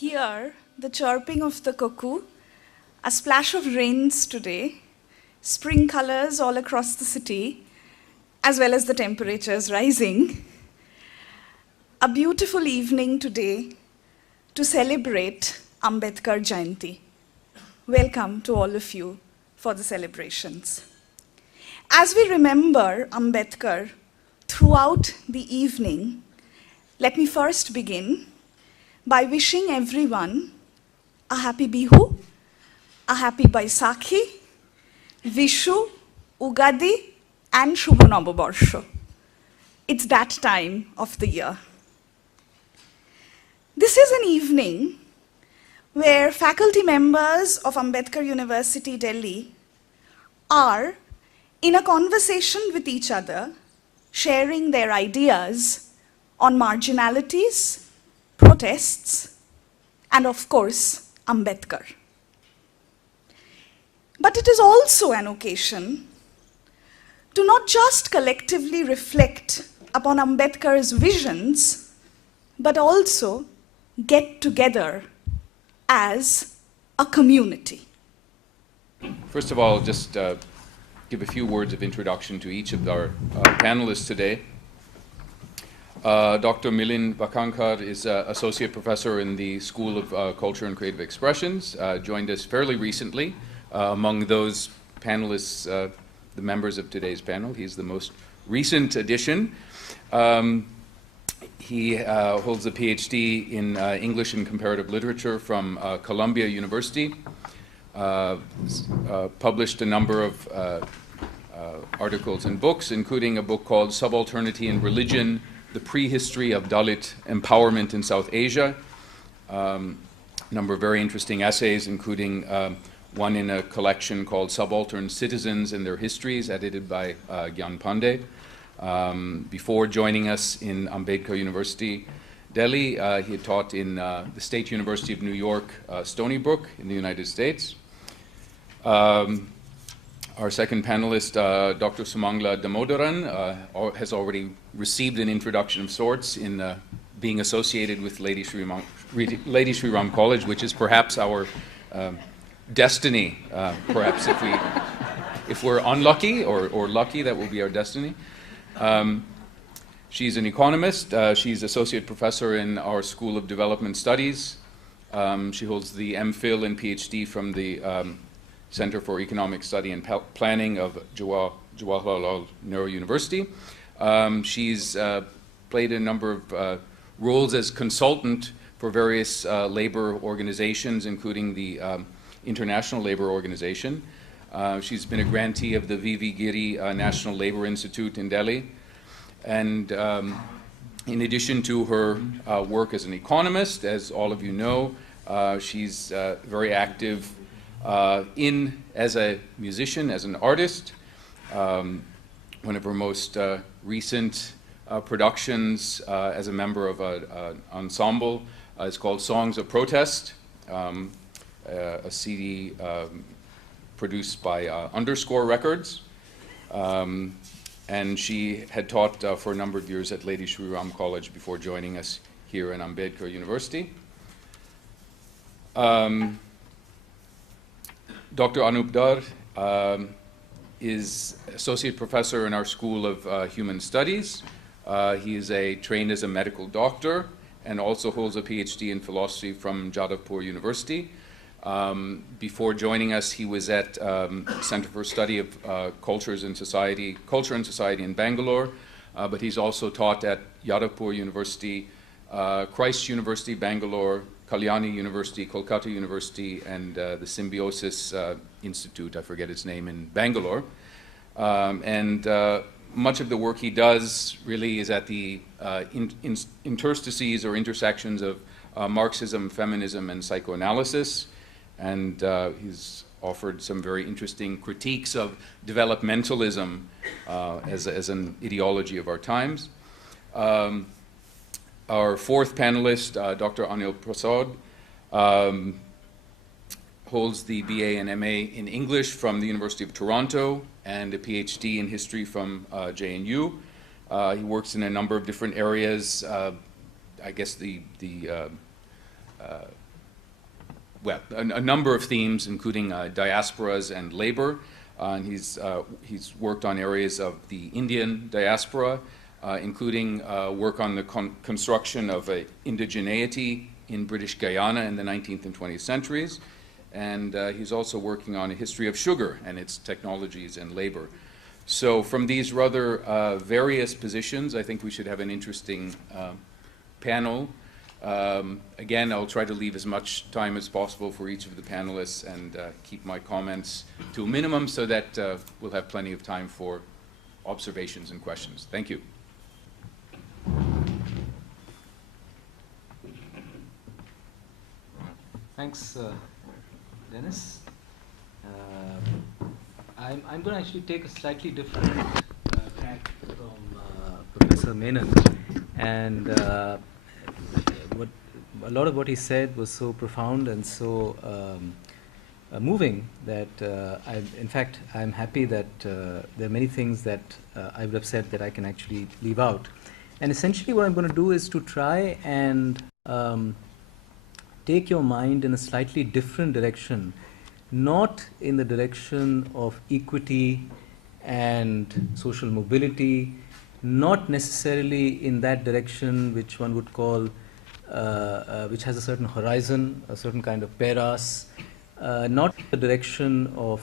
hear the chirping of the cuckoo, a splash of rains today, spring colors all across the city, as well as the temperatures rising. A beautiful evening today to celebrate Ambedkar Jayanti. Welcome to all of you for the celebrations. As we remember Ambedkar throughout the evening, let me first begin by wishing everyone a happy Bihu, a happy Baisakhi, Vishu, Ugadi, and Shubho Noboborsho. It's that time of the year. This is an evening where faculty members of Ambedkar University, Delhi are in a conversation with each other, sharing their ideas on marginalities, protests, and of course, Ambedkar. But it is also an occasion to not just collectively reflect upon Ambedkar's visions, but also get together as a community. First of all, just give a few words of introduction to each of our panelists today. Dr. Milind Vakankar is Associate Professor in the School of Culture and Creative Expressions, joined us fairly recently. Among those panelists, the members of today's panel, he's the most recent addition. He holds a PhD in English and Comparative Literature from Columbia University, published a number of articles and books, including a book called Subalternity in Religion, The Prehistory of Dalit Empowerment in South Asia. A number of very interesting essays, including one in a collection called Subaltern Citizens and Their Histories, edited by Gyan Pandey. Before joining us in Ambedkar University, Delhi, he had taught in the State University of New York, Stony Brook in the United States. Our second panelist, Dr. Sumangla Damodaran, has already received an introduction of sorts in being associated with Lady Shri Ram College, which is perhaps our destiny. Perhaps if we're unlucky or lucky, that will be our destiny. She's an economist. She's associate professor in our School of Development Studies. She holds the MPhil and PhD from the Center for Economic Study and Planning of Jawaharlal Nehru University. She's played a number of roles as consultant for various labor organizations, including the International Labor Organization. She's been a grantee of the V.V. Giri National Labor Institute in Delhi. And in addition to her work as an economist, as all of you know, she's very active as a musician, as an artist. One of her most recent productions as a member of an ensemble is called Songs of Protest, a CD produced by Underscore Records. And she had taught for a number of years at Lady Shri Ram College before joining us here in Ambedkar University. Dr. Anup Dar is associate professor in our School of Human Studies. He is trained as a medical doctor and also holds a PhD in philosophy from Jadavpur University. Before joining us, he was at Center for Study of Culture and Society in Bangalore, but he's also taught at Jadavpur University, Christ University, Bangalore, Kalyani University, Kolkata University, and the Symbiosis Institute, I forget its name, in Bangalore. And much of the work he does really is at the interstices or intersections of Marxism, feminism, and psychoanalysis. And he's offered some very interesting critiques of developmentalism as an ideology of our times. Our fourth panelist, Dr. Anil Prasad, holds the BA and MA in English from the University of Toronto and a PhD in history from JNU. He works in a number of different areas. I guess the well, a number of themes, including diasporas and labor. And he's worked on areas of the Indian diaspora, including work on the construction of indigeneity in British Guyana in the 19th and 20th centuries. And he's also working on a history of sugar and its technologies and labor. So from these rather various positions, I think we should have an interesting panel. Again, I'll try to leave as much time as possible for each of the panelists and keep my comments to a minimum so that we'll have plenty of time for observations and questions. Thank you. Thanks, Dennis. I'm going to actually take a slightly different track from Professor Menon, and a lot of what he said was so profound and so moving that in fact, I'm happy that there are many things that I would have said that I can actually leave out. And essentially what I'm going to do is to try and take your mind in a slightly different direction, not in the direction of equity and social mobility, not necessarily in that direction which one would call, which has a certain horizon, a certain kind of peras, not the direction of,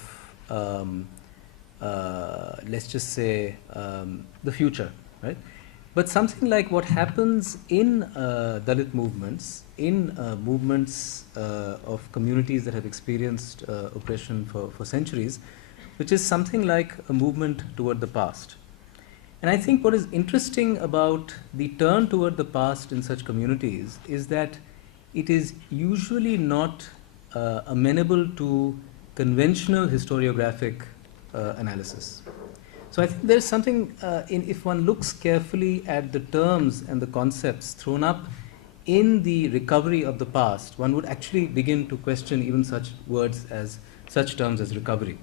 let's just say, the future, right? But something like what happens in Dalit movements, in movements of communities that have experienced oppression for centuries, which is something like a movement toward the past. And I think what is interesting about the turn toward the past in such communities is that it is usually not amenable to conventional historiographic analysis. So I think there's something, if one looks carefully at the terms and the concepts thrown up in the recovery of the past, one would actually begin to question even such words as, such terms as recovery.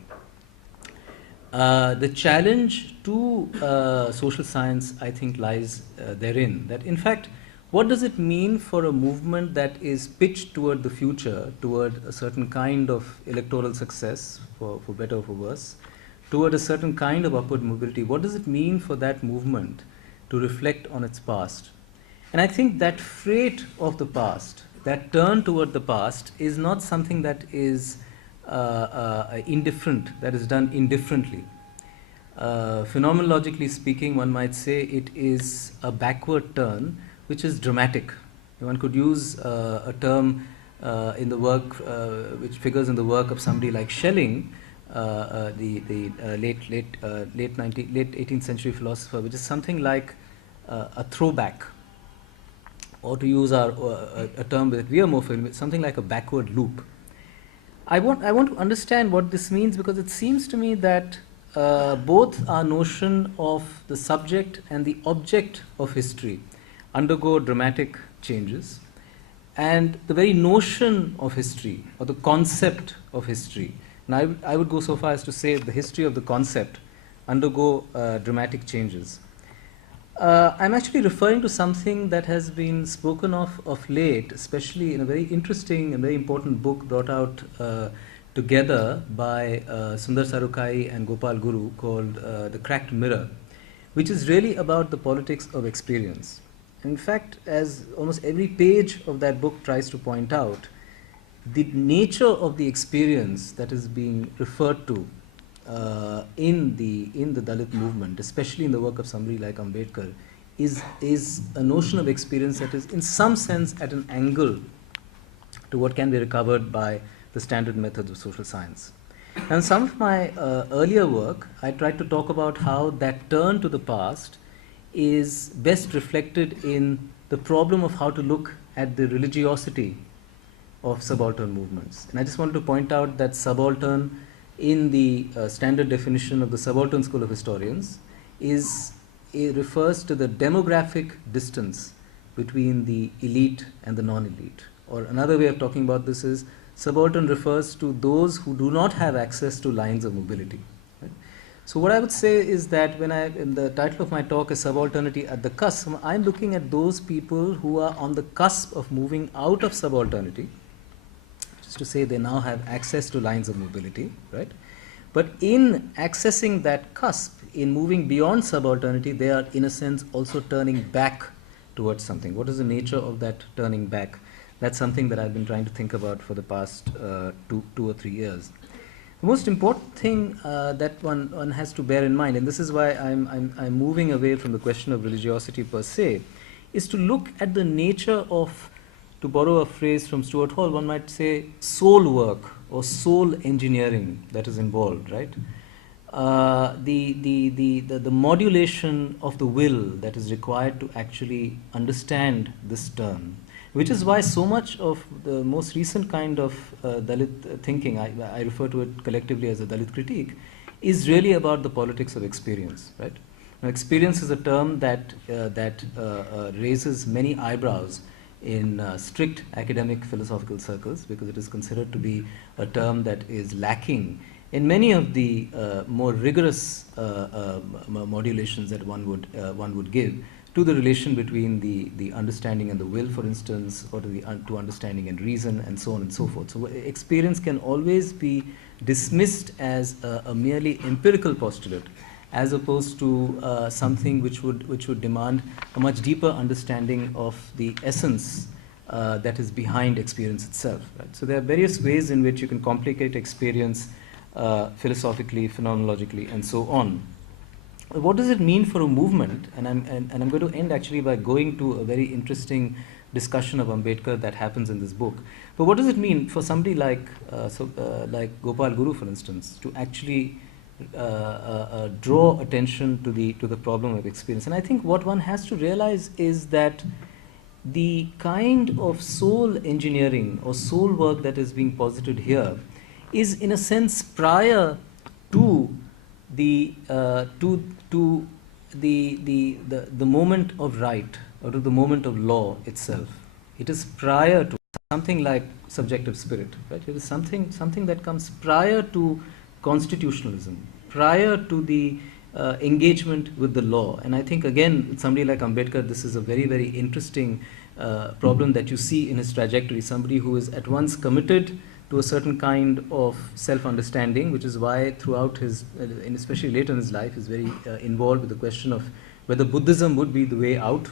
The challenge to social science, I think, lies therein, that in fact, what does it mean for a movement that is pitched toward the future, toward a certain kind of electoral success, for better or for worse, toward a certain kind of upward mobility? What does it mean for that movement to reflect on its past? And I think that freight of the past, that turn toward the past, is not something that is indifferent, that is done indifferently. Phenomenologically speaking, one might say it is a backward turn which is dramatic. One could use a term in the work which figures in the work of somebody like Schelling, the late 18th century philosopher, which is something like a throwback, or to use a term that we are more familiar with, something like a backward loop. I want to understand what this means, because it seems to me that both our notion of the subject and the object of history undergo dramatic changes, and the very notion of history, or the concept of history, and I would go so far as to say the history of the concept, undergo dramatic changes. I'm actually referring to something that has been spoken of late, especially in a very interesting and very important book brought out together by Sundar Sarukkai and Gopal Guru, called The Cracked Mirror, which is really about the politics of experience. In fact, as almost every page of that book tries to point out, the nature of the experience that is being referred to in the Dalit movement, especially in the work of somebody like Ambedkar, is a notion of experience that is in some sense at an angle to what can be recovered by the standard methods of social science. And some of my earlier work, I tried to talk about how that turn to the past is best reflected in the problem of how to look at the religiosity of subaltern movements. And I just wanted to point out that subaltern, in the standard definition of the Subaltern School of Historians, it refers to the demographic distance between the elite and the non-elite. Or another way of talking about this is, subaltern refers to those who do not have access to lines of mobility. Right? So what I would say is that in the title of my talk is Subalternity at the Cusp, I'm looking at those people who are on the cusp of moving out of subalternity, is to say they now have access to lines of mobility, right? But in accessing that cusp, in moving beyond subalternity, they are in a sense also turning back towards something. What is the nature of that turning back? That's something that I've been trying to think about for the past 2 or 3 years. The most important thing that one has to bear in mind, and this is why I'm moving away from the question of religiosity per se, is to look at the nature of, to borrow a phrase from Stuart Hall, one might say soul work or soul engineering that is involved, right? The modulation of the will that is required to actually understand this term, which is why so much of the most recent kind of Dalit thinking, I refer to it collectively as a Dalit critique, is really about the politics of experience, right? Now, experience is a term that raises many eyebrows in strict academic philosophical circles, because it is considered to be a term that is lacking in many of the more rigorous modulations that one would give to the relation between the understanding and the will, for instance, or to understanding and reason, and so on and so forth. So experience can always be dismissed as a merely empirical postulate, as opposed to something which would demand a much deeper understanding of the essence that is behind experience itself. Right? So there are various ways in which you can complicate experience philosophically, phenomenologically, and so on. What does it mean for a movement? And I'm going to end actually by going to a very interesting discussion of Ambedkar that happens in this book. But what does it mean for somebody like Gopal Guru, for instance, to actually draw attention to the problem of experience? And I think what one has to realize is that the kind of soul engineering or soul work that is being posited here is, in a sense, prior to the moment of right, or to the moment of law itself. It is prior to something like subjective spirit, right? It is something that comes prior to constitutionalism, prior to the engagement with the law. And I think, again, with somebody like Ambedkar, this is a very, very interesting problem that you see in his trajectory. Somebody who is at once committed to a certain kind of self-understanding, which is why throughout his, and especially later in his life, is very involved with the question of whether Buddhism would be the way out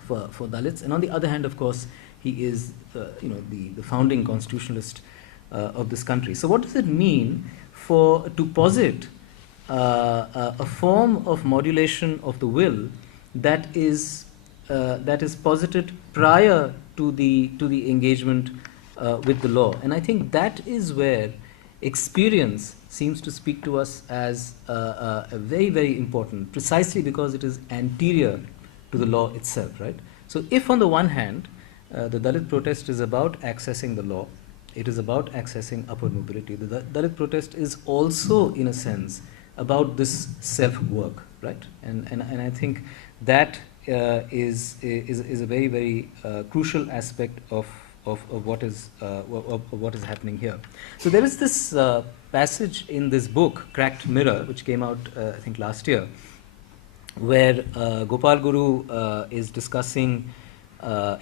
for Dalits. And on the other hand, of course, he is the founding constitutionalist of this country. So what does it mean to posit a form of modulation of the will that is posited prior to the engagement with the law? And I think that is where experience seems to speak to us as a very, very important, precisely because it is anterior to the law itself, right? So if on the one hand, the Dalit protest is about accessing the law, it is about accessing upward mobility, the Dalit protest is also, in a sense, about this self-work, right? And I think that is a very, very crucial aspect of what is happening here. So there is this passage in this book, Cracked Mirror, which came out I think last year, where Gopal Guru is discussing. The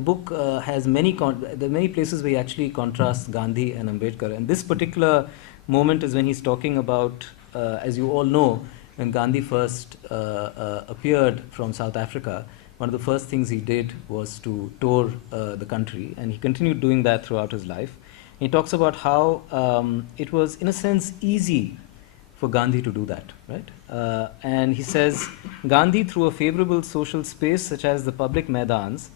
book has there are many places where he actually contrasts Gandhi and Ambedkar, and this particular moment is when he's talking about, as you all know, when Gandhi first appeared from South Africa. One of the first things he did was to tour the country, and he continued doing that throughout his life. He talks about how it was, in a sense, easy for Gandhi to do that, right? And he says, Gandhi, through a favorable social space such as the public Maidans,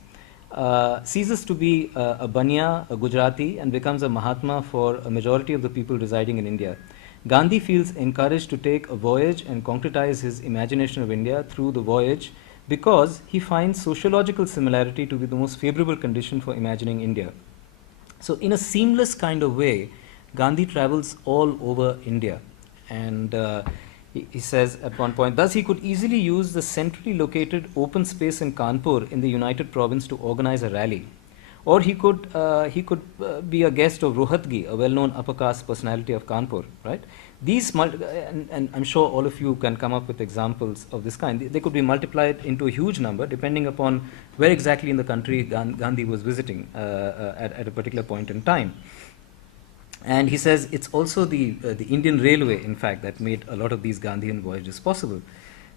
ceases to be a Banya, a Gujarati, and becomes a Mahatma for a majority of the people residing in India. Gandhi feels encouraged to take a voyage and concretize his imagination of India through the voyage, because he finds sociological similarity to be the most favorable condition for imagining India. So in a seamless kind of way, Gandhi travels all over India. And he says at one point, thus he could easily use the centrally located open space in Kanpur in the United Province to organize a rally. Or he could be a guest of Rohatgi, a well-known upper caste personality of Kanpur, right? These, and I'm sure all of you can come up with examples of this kind. They could be multiplied into a huge number depending upon where exactly in the country Gandhi was visiting at a particular point in time. And he says it's also the Indian Railway, in fact, that made a lot of these Gandhian voyages possible.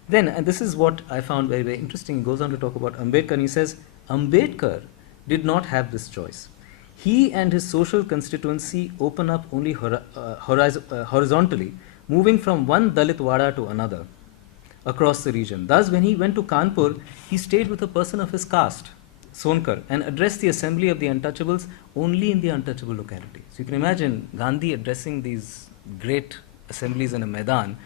Then, and this is what I found very, very interesting, he goes on to talk about Ambedkar, and he says, Ambedkar did not have this choice. He and his social constituency open up only horizontally, moving from one Dalit wada to another across the region. Thus, when he went to Kanpur, he stayed with a person of his caste, Sonkar, and addressed the assembly of the untouchables only in the untouchable locality. So you can imagine Gandhi addressing these great assemblies in a Maidan,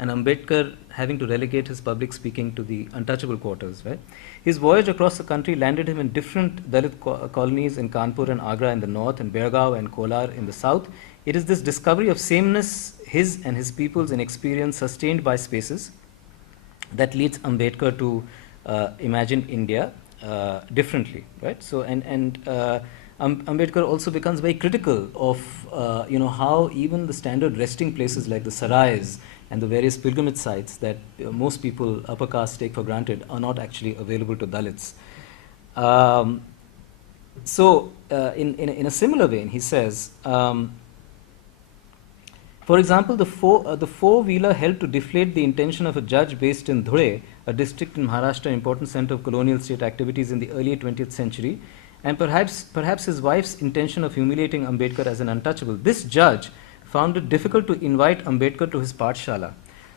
and Ambedkar having to relegate his public speaking to the untouchable quarters, right? His voyage across the country landed him in different Dalit colonies in Kanpur and Agra in the north, and Belgaum and Kolar in the south. It is this discovery of sameness, his and his people's in experience sustained by spaces, that leads Ambedkar to imagine India differently, right? So, Ambedkar also becomes very critical of how even the standard resting places like the sarais and the various pilgrimage sites that most people, upper caste, take for granted are not actually available to Dalits. In a similar vein, he says, for example, the four-wheeler helped to deflate the intention of a judge based in Dhule, a district in Maharashtra, important center of colonial state activities in the early 20th century, and perhaps his wife's intention of humiliating Ambedkar as an untouchable. This judge found it difficult to invite Ambedkar to his Pathshala.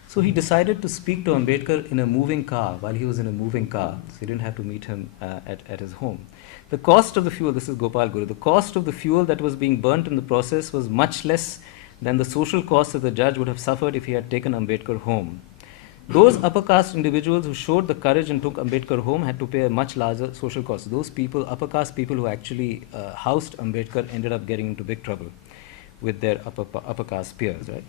So he decided to speak to Ambedkar in a moving car while he was in a moving car. So he didn't have to meet him at his home. The cost of the fuel, this is Gopal Guru, the cost of the fuel that was being burnt in the process was much less than the social cost that the judge would have suffered if he had taken Ambedkar home. Those upper caste individuals who showed the courage and took Ambedkar home had to pay a much larger social cost. Those people, upper caste people who actually housed Ambedkar, ended up getting into big trouble with their upper caste peers, right?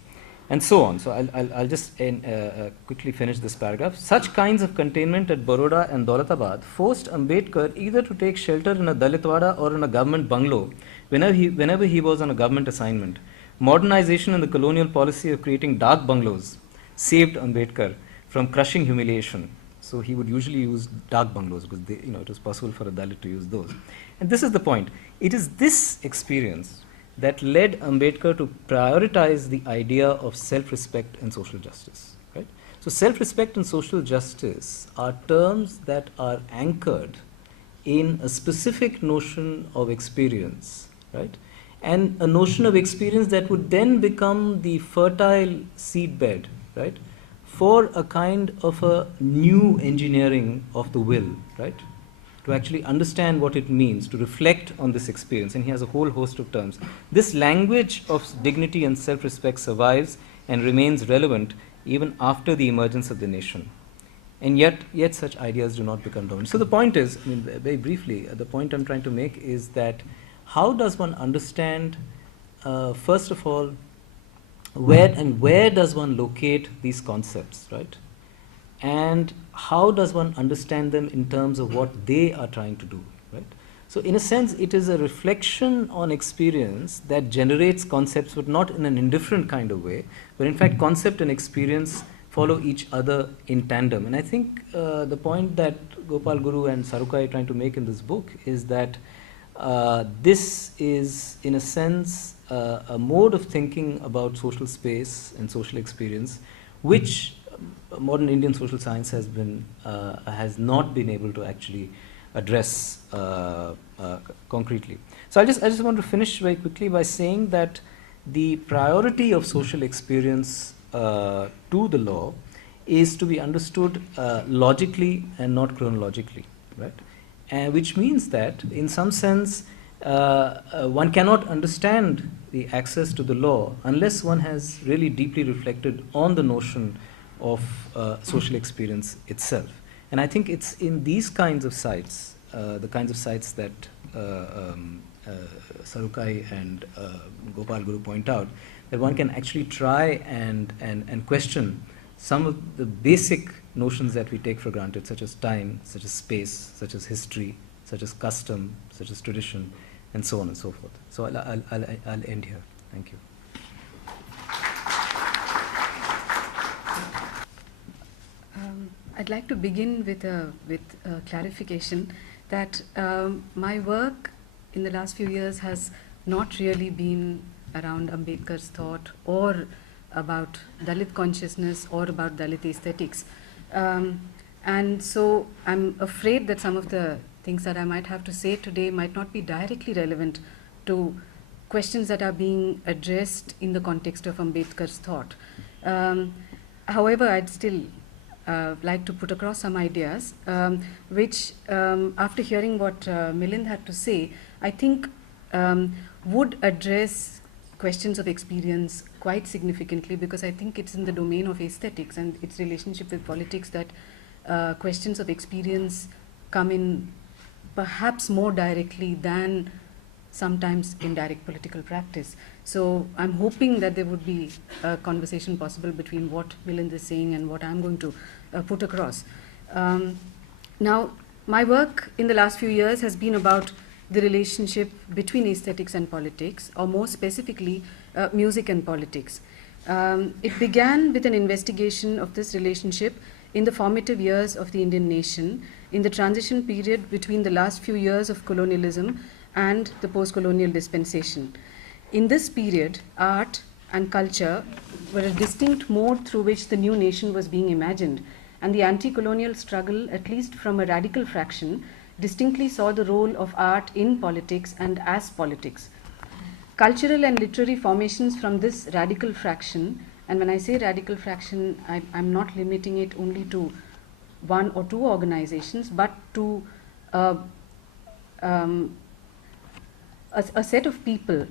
And so on. So I'll just quickly finish this paragraph. Such kinds of containment at Baroda and Daulatabad forced Ambedkar either to take shelter in a Dalit wada or in a government bungalow whenever he was on a government assignment. Modernization and the colonial policy of creating dark bungalows saved Ambedkar from crushing humiliation. So he would usually use dark bungalows because it was possible for a Dalit to use those. And this is the point. It is this experience that led Ambedkar to prioritize the idea of self-respect and social justice. Right? So self-respect and social justice are terms that are anchored in a specific notion of experience, right? And a notion of experience that would then become the fertile seedbed, right, for a kind of a new engineering of the will, right, to actually understand what it means, to reflect on this experience. And he has a whole host of terms. This language of dignity and self-respect survives and remains relevant even after the emergence of the nation. And yet such ideas do not become dominant. So the point is, very briefly, the point I'm trying to make is that how does one understand, first of all, where does one locate these concepts, right? And how does one understand them in terms of what they are trying to do, right? So in a sense, it is a reflection on experience that generates concepts, but not in an indifferent kind of way, but in fact concept and experience follow each other in tandem. And I think the point that Gopal Guru and Sarukai are trying to make in this book is that this is, in a sense, a mode of thinking about social space and social experience, which modern Indian social science has not been able to actually address concretely. So I just want to finish very quickly by saying that the priority of social experience to the law is to be understood logically and not chronologically, right? Which means that, in some sense, one cannot understand the access to the law unless one has really deeply reflected on the notion of social experience itself. And I think it's in these kinds of sites, the kinds of sites that Sarukai and Gopal Guru point out, that one can actually try and question some of the basic notions that we take for granted, such as time, such as space, such as history, such as custom, such as tradition, and so on and so forth. So I'll end here. Thank you. I'd like to begin with a clarification that my work in the last few years has not really been around Ambedkar's thought or about Dalit consciousness or about Dalit aesthetics. And so I'm afraid that some of the things that I might have to say today might not be directly relevant to questions that are being addressed in the context of Ambedkar's thought. However, I'd still like to put across some ideas, which, after hearing what Milind had to say, I think would address questions of experience quite significantly, because I think it's in the domain of aesthetics and its relationship with politics that questions of experience come in perhaps more directly than sometimes indirect political practice. So I'm hoping that there would be a conversation possible between what Milind is saying and what I'm going to put across. Now, my work in the last few years has been about the relationship between aesthetics and politics, or more specifically, music and politics. It began with an investigation of this relationship in the formative years of the Indian nation, in the transition period between the last few years of colonialism and the post-colonial dispensation. In this period, art and culture were a distinct mode through which the new nation was being imagined, and the anti-colonial struggle, at least from a radical fraction, distinctly saw the role of art in politics and as politics. Cultural and literary formations from this radical fraction, and when I say radical fraction, I'm not limiting it only to one or two organizations, but to a set of people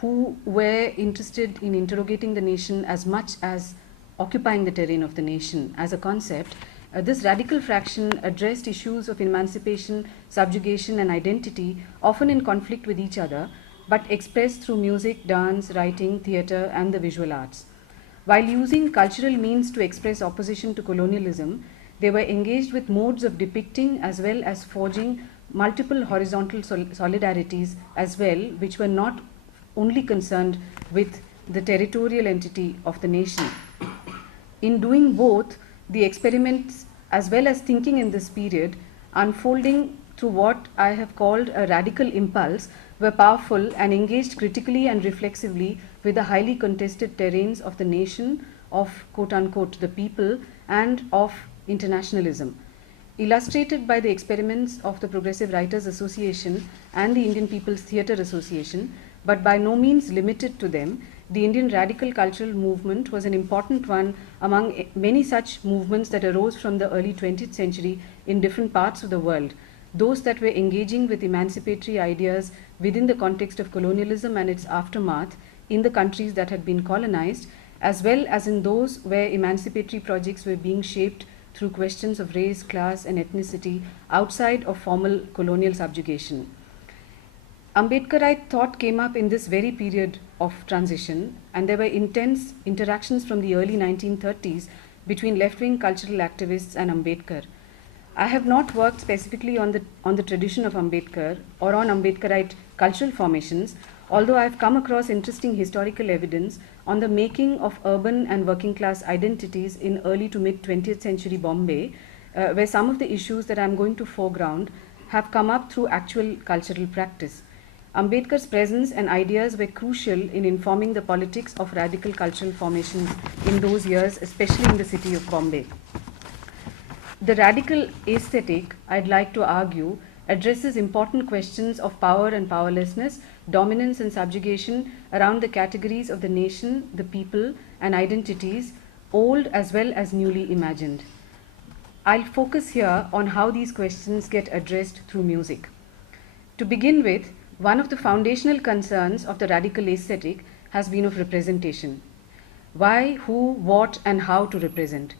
who were interested in interrogating the nation as much as occupying the terrain of the nation as a concept. This radical fraction addressed issues of emancipation, subjugation, and identity, often in conflict with each other, but expressed through music, dance, writing, theatre, and the visual arts. While using cultural means to express opposition to colonialism, they were engaged with modes of depicting as well as forging multiple horizontal solidarities as well, which were not only concerned with the territorial entity of the nation. In doing both, the experiments as well as thinking in this period, unfolding through what I have called a radical impulse, were powerful and engaged critically and reflexively with the highly contested terrains of the nation, of quote-unquote the people, and of internationalism. Illustrated by the experiments of the Progressive Writers Association and the Indian People's Theatre Association, but by no means limited to them, the Indian radical cultural movement was an important one among many such movements that arose from the early 20th century in different parts of the world. Those that were engaging with emancipatory ideas within the context of colonialism and its aftermath in the countries that had been colonized, as well as in those where emancipatory projects were being shaped through questions of race, class, and ethnicity outside of formal colonial subjugation. Ambedkarite thought came up in this very period of transition, and there were intense interactions from the early 1930s between left-wing cultural activists and Ambedkar. I have not worked specifically on the tradition of Ambedkar or on Ambedkarite cultural formations, although I have come across interesting historical evidence on the making of urban and working class identities in early to mid 20th century Bombay, where some of the issues that I am going to foreground have come up through actual cultural practice. Ambedkar's presence and ideas were crucial in informing the politics of radical cultural formations in those years, especially in the city of Bombay. The radical aesthetic, I'd like to argue, addresses important questions of power and powerlessness, dominance and subjugation around the categories of the nation, the people, and identities, old as well as newly imagined. I'll focus here on how these questions get addressed through music. To begin with, one of the foundational concerns of the radical aesthetic has been of representation. Why, who, what, and how to represent.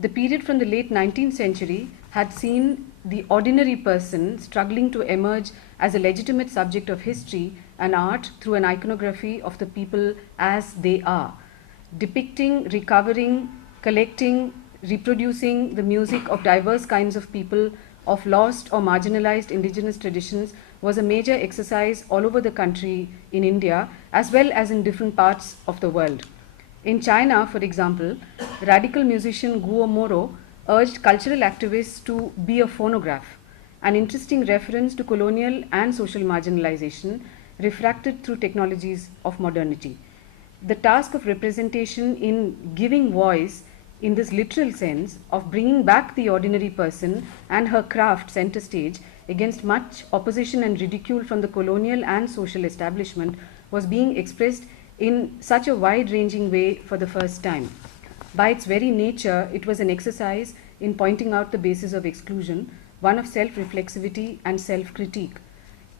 The period from the late 19th century had seen the ordinary person struggling to emerge as a legitimate subject of history and art through an iconography of the people as they are, depicting, recovering, collecting, reproducing the music of diverse kinds of people of lost or marginalized indigenous traditions was a major exercise all over the country in India as well as in different parts of the world. In China, for example, radical musician Guo Moro urged cultural activists to be a phonograph, an interesting reference to colonial and social marginalization refracted through technologies of modernity. The task of representation in giving voice in this literal sense of bringing back the ordinary person and her craft center stage against much opposition and ridicule from the colonial and social establishment was being expressed in such a wide-ranging way for the first time. By its very nature, it was an exercise in pointing out the basis of exclusion, one of self-reflexivity and self-critique.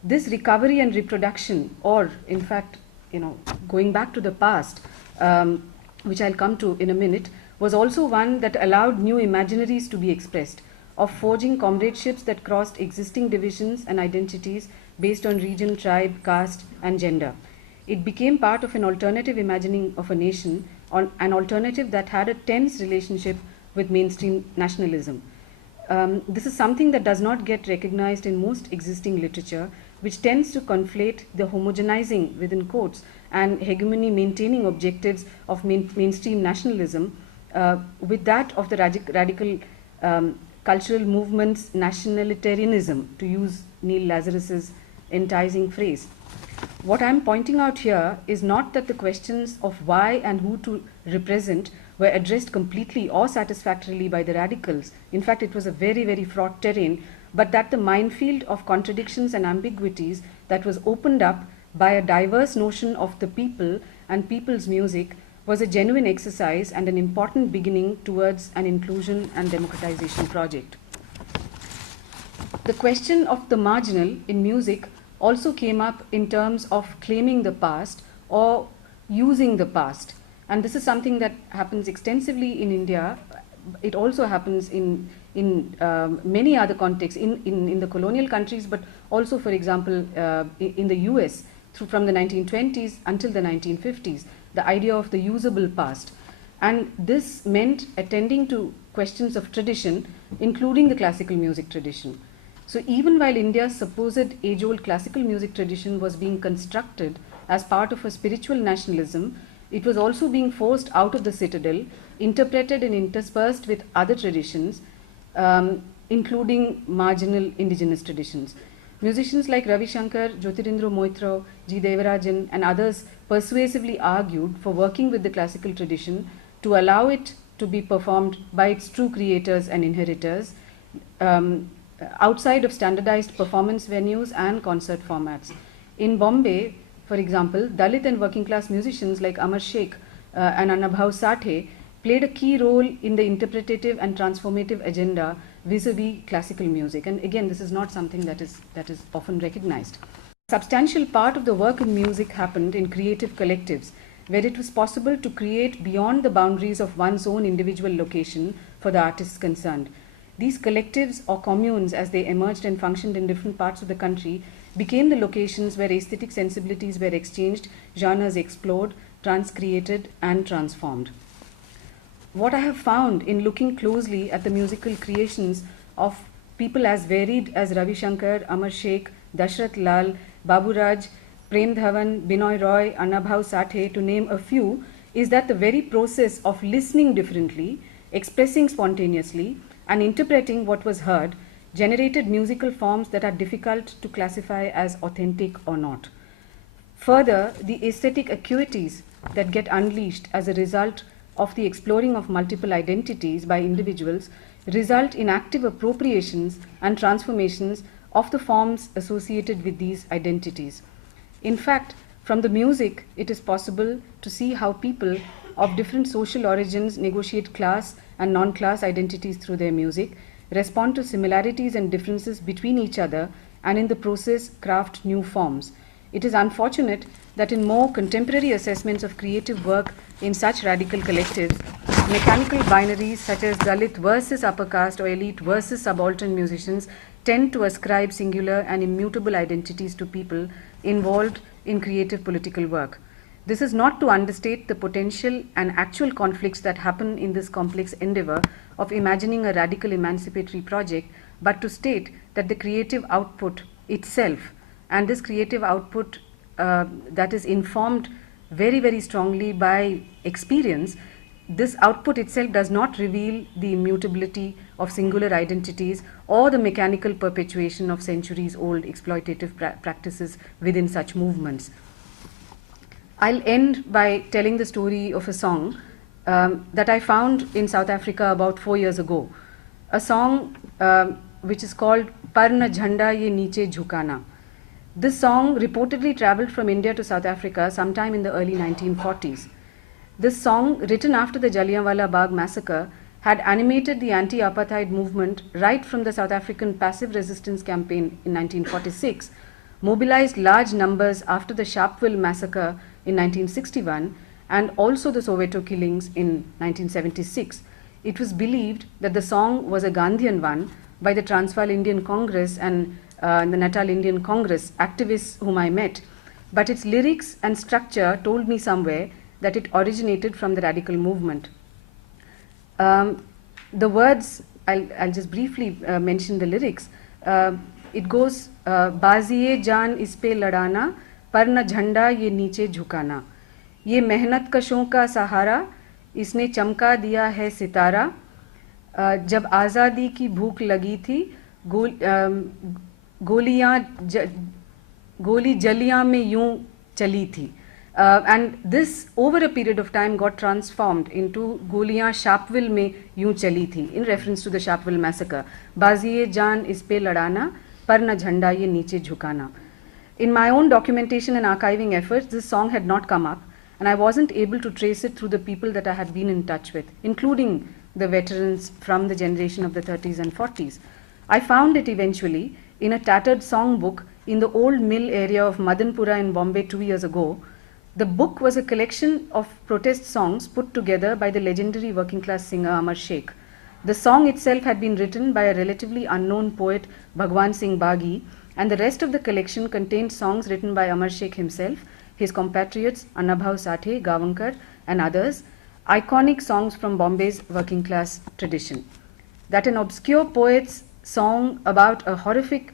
This recovery and reproduction, or in fact, going back to the past, which I'll come to in a minute, was also one that allowed new imaginaries to be expressed, of forging comradeships that crossed existing divisions and identities based on region, tribe, caste, and gender. It became part of an alternative imagining of a nation, an alternative that had a tense relationship with mainstream nationalism. This is something that does not get recognized in most existing literature, which tends to conflate the homogenizing, within quotes, and hegemony maintaining objectives of mainstream nationalism with that of the radical cultural movement's nationalitarianism, to use Neil Lazarus's enticing phrase. What I'm pointing out here is not that the questions of why and who to represent were addressed completely or satisfactorily by the radicals. In fact, it was a very, very fraught terrain, but that the minefield of contradictions and ambiguities that was opened up by a diverse notion of the people and people's music was a genuine exercise and an important beginning towards an inclusion and democratization project. The question of the marginal in music also came up in terms of claiming the past or using the past. And this is something that happens extensively in India. It also happens in many other contexts, in the colonial countries, but also, for example, in the US from the 1920s until the 1950s, the idea of the usable past. And this meant attending to questions of tradition, including the classical music tradition. So even while India's supposed age-old classical music tradition was being constructed as part of a spiritual nationalism, it was also being forced out of the citadel, interpreted and interspersed with other traditions, including marginal indigenous traditions. Musicians like Ravi Shankar, Jyotirindra Moitra, G. Devarajan, and others persuasively argued for working with the classical tradition to allow it to be performed by its true creators and inheritors outside of standardized performance venues and concert formats. In Bombay, for example, Dalit and working class musicians like Amar Sheikh and Anubhav Sathe played a key role in the interpretative and transformative agenda vis-a-vis classical music. And again, this is not something that is often recognized. A substantial part of the work in music happened in creative collectives, where it was possible to create beyond the boundaries of one's own individual location for the artists concerned. These collectives or communes, as they emerged and functioned in different parts of the country, became the locations where aesthetic sensibilities were exchanged, genres explored, transcreated, and transformed. What I have found in looking closely at the musical creations of people as varied as Ravi Shankar, Amar Sheikh, Dashrath Lal, Babu Raj, Prem Dhawan, Binoy Roy, Anubhav Sathe, to name a few, is that the very process of listening differently, expressing spontaneously, and interpreting what was heard generated musical forms that are difficult to classify as authentic or not. Further, the aesthetic acuities that get unleashed as a result of the exploring of multiple identities by individuals result in active appropriations and transformations of the forms associated with these identities. In fact, from the music, it is possible to see how people of different social origins negotiate class and non-class identities through their music, respond to similarities and differences between each other, and in the process craft new forms. It is unfortunate that in more contemporary assessments of creative work in such radical collectives, mechanical binaries such as Dalit versus upper caste or elite versus subaltern musicians tend to ascribe singular and immutable identities to people involved in creative political work. This is not to understate the potential and actual conflicts that happen in this complex endeavor of imagining a radical emancipatory project, but to state that the creative output itself, and this creative output that is informed very, very strongly by experience, this output itself does not reveal the immutability of singular identities or the mechanical perpetuation of centuries-old exploitative practices within such movements. I'll end by telling the story of a song that I found in South Africa about 4 years ago. A song which is called Parna Jhanda Ye Niche Jhukana. This song reportedly traveled from India to South Africa sometime in the early 1940s. This song, written after the Jallianwala Bagh massacre, had animated the anti-apartheid movement right from the South African passive resistance campaign in 1946, mobilized large numbers after the Sharpeville massacre in 1961, and also the Soweto killings in 1976. It was believed that the song was a Gandhian one by the Transvaal Indian Congress and the Natal Indian Congress activists whom I met, but its lyrics and structure told me somewhere that it originated from the radical movement. The words, I'll just briefly mention the lyrics. It goes, Baziye jaan is pe ladana, parna jhanda ye niche झुकाना. ये मेहनत कशों का सहारा, इसने चमका दिया है सितारा. जब आज़ादी की भूख लगी थी, गोली जलियां में यूं चली थी. And this over a period of time got transformed into Goliyan Sharpeville mein यूं चली थी, in reference to the Sharpeville massacre. Baziye jaan is pe ladana, parna jhanda ye niche झुकाना. In my own documentation and archiving efforts, this song had not come up, and I wasn't able to trace it through the people that I had been in touch with, including the veterans from the generation of the 30s and 40s. I found it eventually in a tattered songbook in the old mill area of Madanpura in Bombay 2 years ago. The book was a collection of protest songs put together by the legendary working class singer Amar Sheikh. The song itself had been written by a relatively unknown poet, Bhagwan Singh Baghi, and the rest of the collection contained songs written by Amar Sheikh himself, his compatriots Annabhav Sathe, Gavankar, and others, iconic songs from Bombay's working class tradition. That an obscure poet's song about a horrific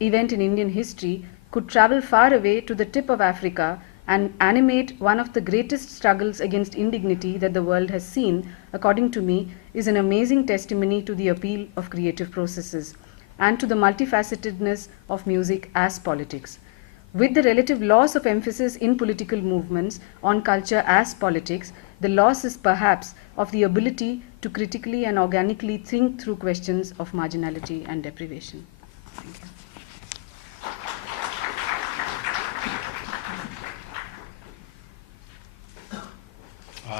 event in Indian history could travel far away to the tip of Africa and animate one of the greatest struggles against indignity that the world has seen, according to me, is an amazing testimony to the appeal of creative processes and to the multifacetedness of music as politics. With the relative loss of emphasis in political movements on culture as politics, the loss is perhaps of the ability to critically and organically think through questions of marginality and deprivation. Thank you.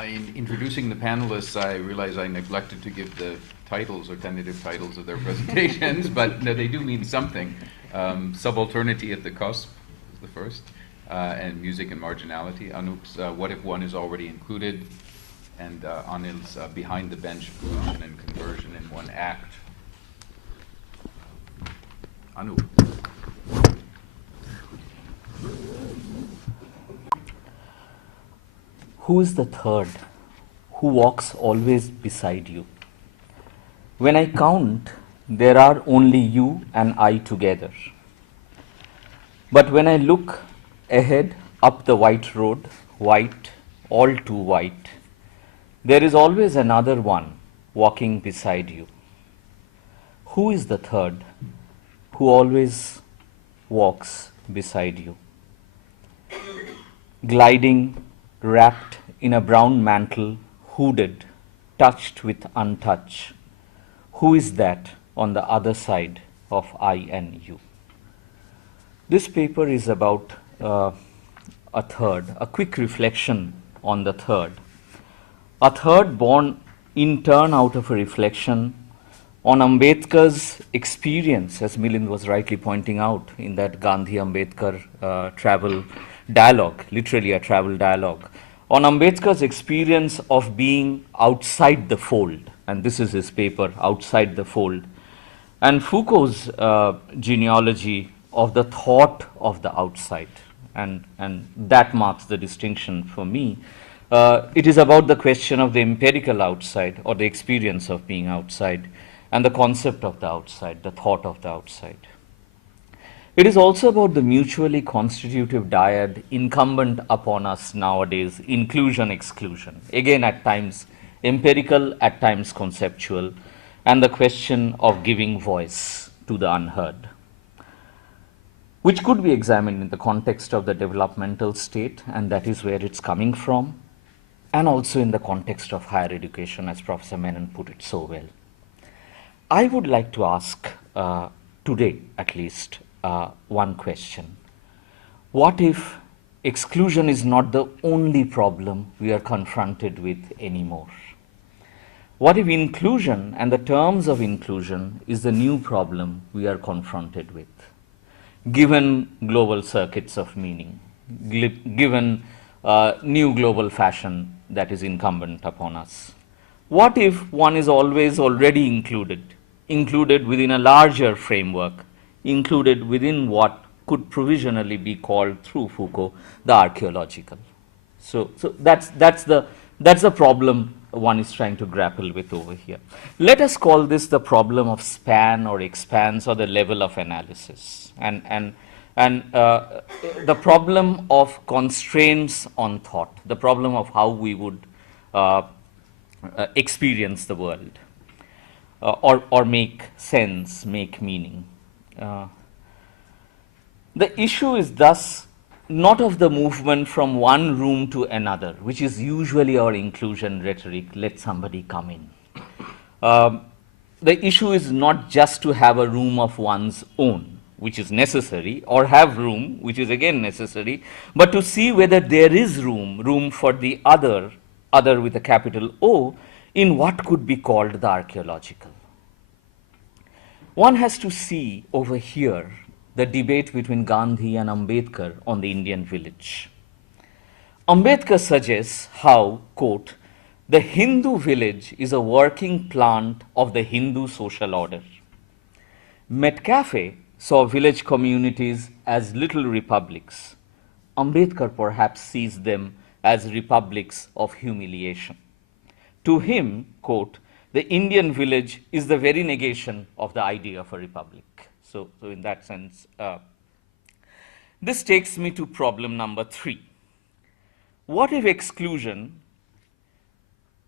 In introducing the panelists, I realize I neglected to give the titles or tentative titles of their presentations, but no, they do mean something. Subalternity at the Cusp is the first, and Music and Marginality. Anoop's What If One is Already Included, and Anil's Behind the Bench, Pollution and Conversion in One Act. Anoop. Who is the third? Who walks always beside you? When I count, there are only you and I together. But when I look ahead up the white road, white, all too white, there is always another one walking beside you. Who is the third? Who always walks beside you? Gliding, wrapped in a brown mantle, hooded, touched with untouch. Who is that on the other side of I and you? This paper is about a third, a quick reflection on the third. A third born in turn out of a reflection on Ambedkar's experience, as Milind was rightly pointing out in that Gandhi-Ambedkar travel dialogue, literally a travel dialogue, on Ambedkar's experience of being outside the fold, and this is his paper, Outside the Fold, and Foucault's genealogy of the thought of the outside. and that marks the distinction for me. It is about the question of the empirical outside or the experience of being outside and the concept of the outside, the thought of the outside. It is also about the mutually constitutive dyad incumbent upon us nowadays, inclusion, exclusion. Again, at times empirical, at times conceptual, and the question of giving voice to the unheard, which could be examined in the context of the developmental state, and that is where it's coming from, and also in the context of higher education, as Professor Menon put it so well. I would like to ask today, at least, one question. What if exclusion is not the only problem we are confronted with anymore? What if inclusion and the terms of inclusion is the new problem we are confronted with, given global circuits of meaning, given new global fashion that is incumbent upon us? What if one is always already included within a larger framework, included within what could provisionally be called, through Foucault, the archaeological? So that's the problem one is trying to grapple with over here. Let us call this the problem of span or expanse or the level of analysis, and the problem of constraints on thought, the problem of how we would experience the world, or make sense, make meaning. The issue is thus not of the movement from one room to another, which is usually our inclusion rhetoric, let somebody come in. The issue is not just to have a room of one's own, which is necessary, or have room, which is again necessary, but to see whether there is room for the other with a capital O, in what could be called the archaeological. One has to see over here the debate between Gandhi and Ambedkar on the Indian village. Ambedkar suggests how, quote, the Hindu village is a working plant of the Hindu social order. Metcalfe saw village communities as little republics. Ambedkar perhaps sees them as republics of humiliation. To him, quote, the Indian village is the very negation of the idea of a republic. So in that sense, this takes me to problem number 3. What if exclusion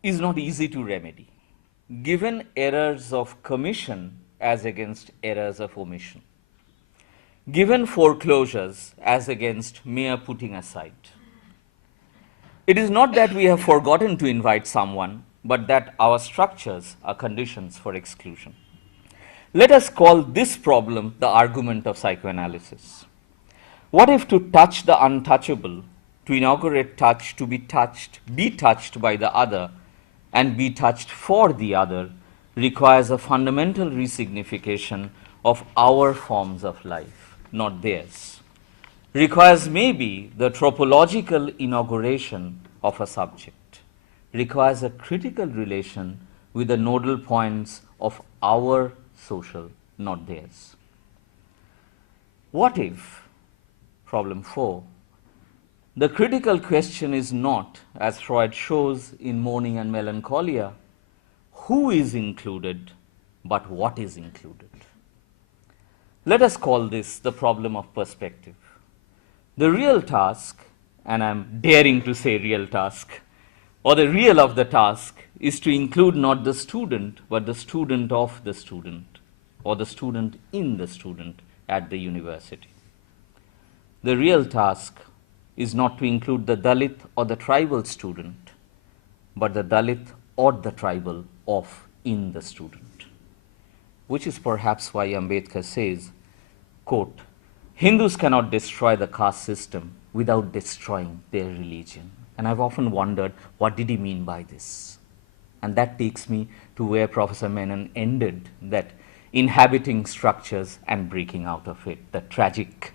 is not easy to remedy, given errors of commission as against errors of omission, given foreclosures as against mere putting aside? It is not that we have forgotten to invite someone, but that our structures are conditions for exclusion. Let us call this problem the argument of psychoanalysis. What if to touch the untouchable, to inaugurate touch, to be touched by the other, and be touched for the other, requires a fundamental resignification of our forms of life, not theirs? Requires maybe the tropological inauguration of a subject, requires a critical relation with the nodal points of our social, not theirs. What if, problem 4, the critical question is not, as Freud shows in Mourning and Melancholia, who is included, but what is included? Let us call this the problem of perspective. The real task, and I'm daring to say real task, or the real of the task, is to include not the student, but the student of the student, or the student in the student at the university. The real task is not to include the Dalit or the tribal student, but the Dalit or the tribal of in the student. Which is perhaps why Ambedkar says, quote, Hindus cannot destroy the caste system without destroying their religion. And I've often wondered, what did he mean by this? And that takes me to where Professor Menon ended, that inhabiting structures and breaking out of it, the tragic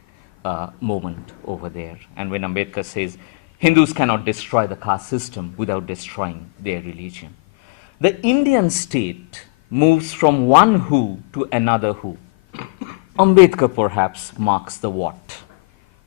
moment over there. And when Ambedkar says, Hindus cannot destroy the caste system without destroying their religion. The Indian state moves from one who to another who. Ambedkar perhaps marks the what.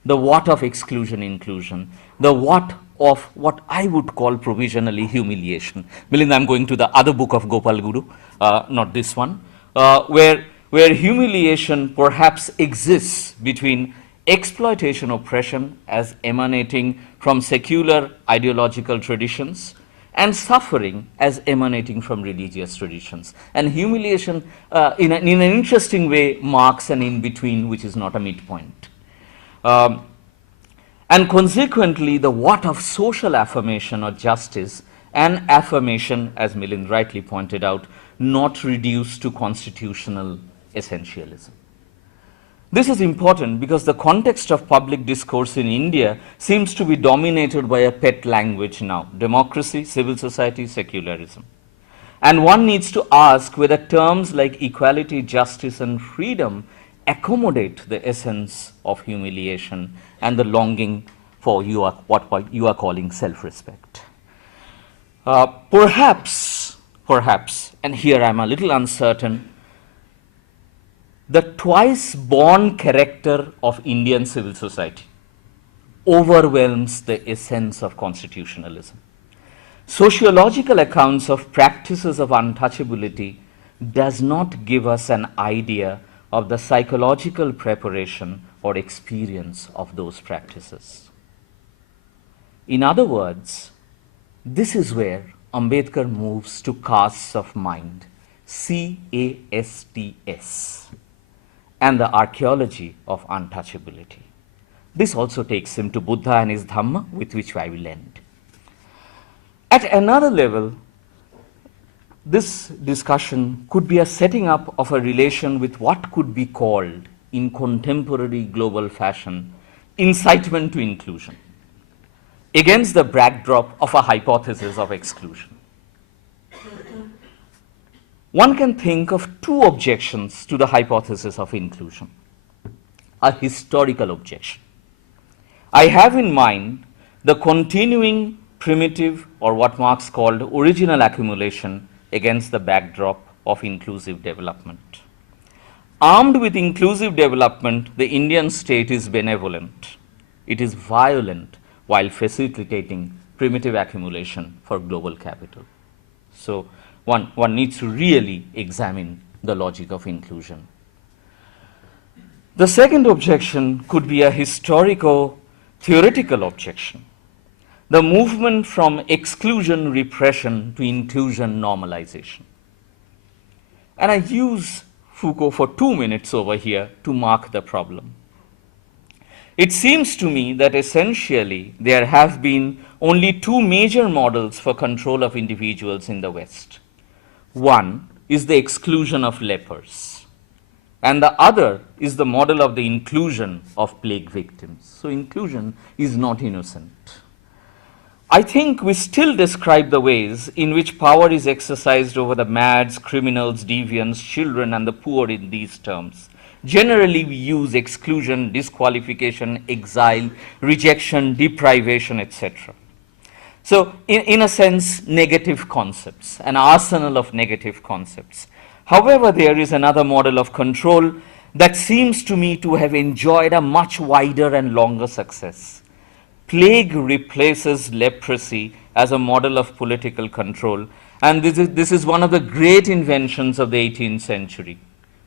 the what of exclusion inclusion, the what of what I would call provisionally humiliation. Milind, I'm going to the other book of Gopal Guru, not this one, where humiliation perhaps exists between exploitation oppression as emanating from secular ideological traditions and suffering as emanating from religious traditions. And humiliation, in an interesting way, marks an in-between, which is not a midpoint. And consequently, the what of social affirmation or justice and affirmation, as Milind rightly pointed out, not reduced to constitutional essentialism. This is important because the context of public discourse in India seems to be dominated by a pet language now: democracy, civil society, secularism. And one needs to ask whether terms like equality, justice, and freedom accommodate the essence of humiliation and the longing for what you are calling self-respect. Perhaps, and here I'm a little uncertain, the twice born character of Indian civil society overwhelms the essence of constitutionalism. Sociological accounts of practices of untouchability does not give us an idea of the psychological preparation or experience of those practices. In other words, this is where Ambedkar moves to castes of mind, CASTS, and the archaeology of untouchability. This also takes him to Buddha and his Dhamma, with which I will end. At another level, this discussion could be a setting up of a relation with what could be called, in contemporary global fashion, incitement to inclusion, against the backdrop of a hypothesis of exclusion. One can think of two objections to the hypothesis of inclusion. A historical objection. I have in mind the continuing primitive, or what Marx called original accumulation, against the backdrop of inclusive development. Armed with inclusive development, the Indian state is benevolent. It is violent while facilitating primitive accumulation for global capital. So one needs to really examine the logic of inclusion. The second objection could be a historico-theoretical objection. The movement from exclusion repression to inclusion normalization. And I use Foucault for 2 minutes over here to mark the problem. It seems to me that essentially there have been only two major models for control of individuals in the West. One is the exclusion of lepers, and the other is the model of the inclusion of plague victims. So inclusion is not innocent. I think we still describe the ways in which power is exercised over the mads, criminals, deviants, children, and the poor in these terms. Generally, we use exclusion, disqualification, exile, rejection, deprivation, etc. So, in a sense, negative concepts, an arsenal of negative concepts. However, there is another model of control that seems to me to have enjoyed a much wider and longer success. Plague replaces leprosy as a model of political control, and this is one of the great inventions of the 18th century.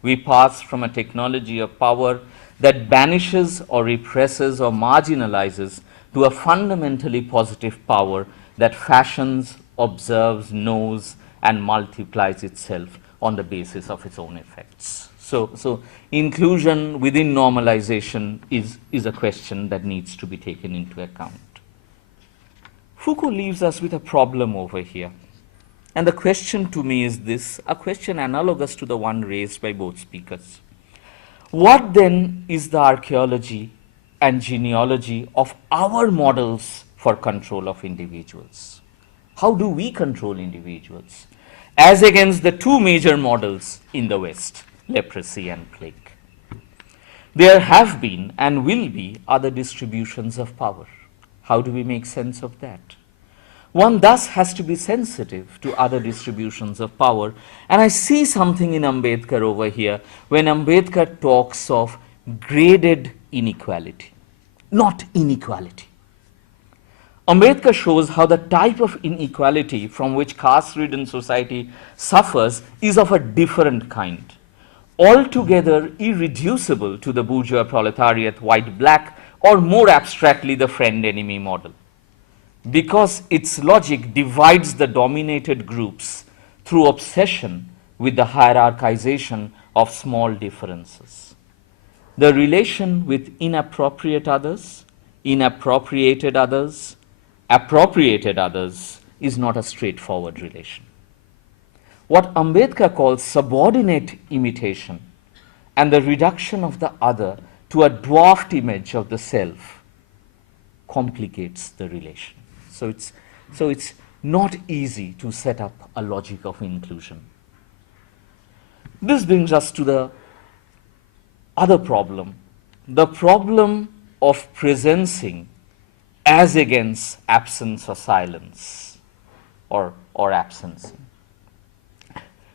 We pass from a technology of power that banishes or represses or marginalizes to a fundamentally positive power that fashions, observes, knows, and multiplies itself on the basis of its own effects. So inclusion within normalization is a question that needs to be taken into account. Foucault leaves us with a problem over here. And the question to me is this, a question analogous to the one raised by both speakers. What then is the archaeology and genealogy of our models for control of individuals? How do we control individuals as against the two major models in the West, leprosy and plague? There have been and will be other distributions of power. How do we make sense of that? One thus has to be sensitive to other distributions of power, and I see something in Ambedkar over here when Ambedkar talks of graded inequality. not inequality. Ambedkar shows how the type of inequality from which caste-ridden society suffers is of a different kind, altogether irreducible to the bourgeois proletariat, white-black, or more abstractly the friend-enemy model, because its logic divides the dominated groups through obsession with the hierarchization of small differences. The relation with inappropriate others, inappropriated others, appropriated others is not a straightforward relation. What Ambedkar calls subordinate imitation and the reduction of the other to a dwarfed image of the self complicates the relation. So it's not easy to set up a logic of inclusion. This brings us to the other problem, the problem of presencing as against absence or silence, or absencing.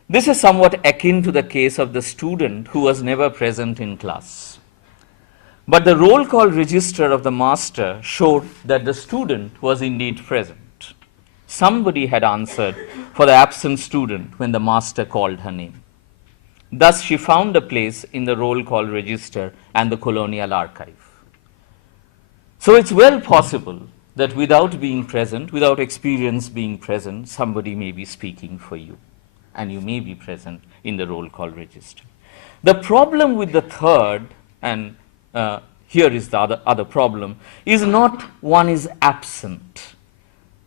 This is somewhat akin to the case of the student who was never present in class. But the roll call register of the master showed that the student was indeed present. Somebody had answered for the absent student when the master called her name. Thus, she found a place in the roll call register and the colonial archive. So it's well possible that without being present, without experience being present, somebody may be speaking for you, and you may be present in the roll call register. The problem with the third, and here is the other problem, is not one is absent.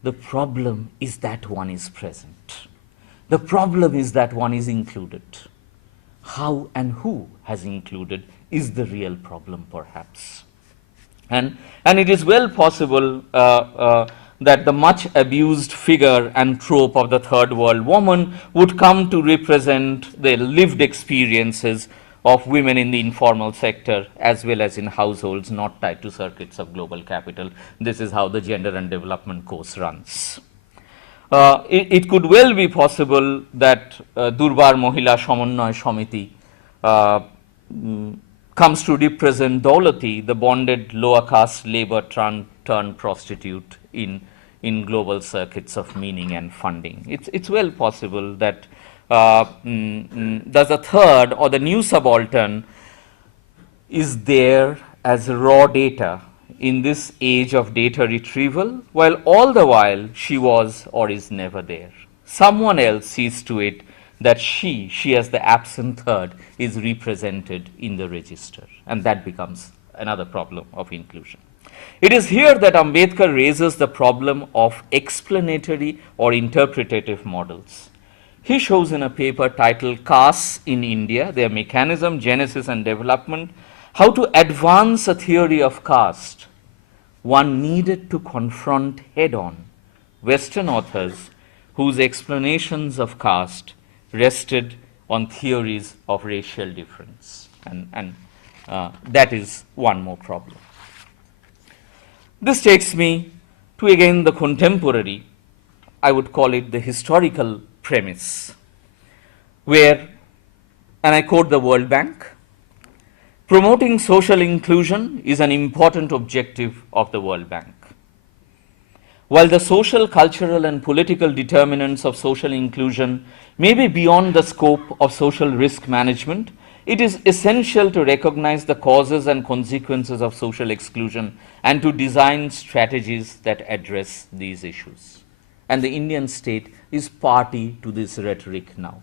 The problem is that one is present. The problem is that one is included. How and who has included is the real problem, perhaps. And it is well possible that the much abused figure and trope of the third world woman would come to represent the lived experiences of women in the informal sector as well as in households not tied to circuits of global capital. This is how the Gender and Development course runs. It could well be possible that Durbar Mohila Samanway Samiti comes to represent Daulati, the bonded lower caste labor turned prostitute in global circuits of meaning and funding. It's well possible that the third or the new subaltern is there as raw data in this age of data retrieval, while all the while she was or is never there. Someone else sees to it that she as the absent third is represented in the register, and that becomes another problem of inclusion. It is here that Ambedkar raises the problem of explanatory or interpretative models. He shows in a paper titled Castes in India, Their Mechanism, Genesis and Development, how to advance a theory of caste. One needed to confront head-on Western authors whose explanations of caste rested on theories of racial difference, and that is one more problem. This takes me to again the contemporary, I would call it the historical premise, where, and I quote the World Bank, promoting social inclusion is an important objective of the World Bank. While the social, cultural, and political determinants of social inclusion may be beyond the scope of social risk management, it is essential to recognize the causes and consequences of social exclusion and to design strategies that address these issues. And the Indian state is party to this rhetoric now.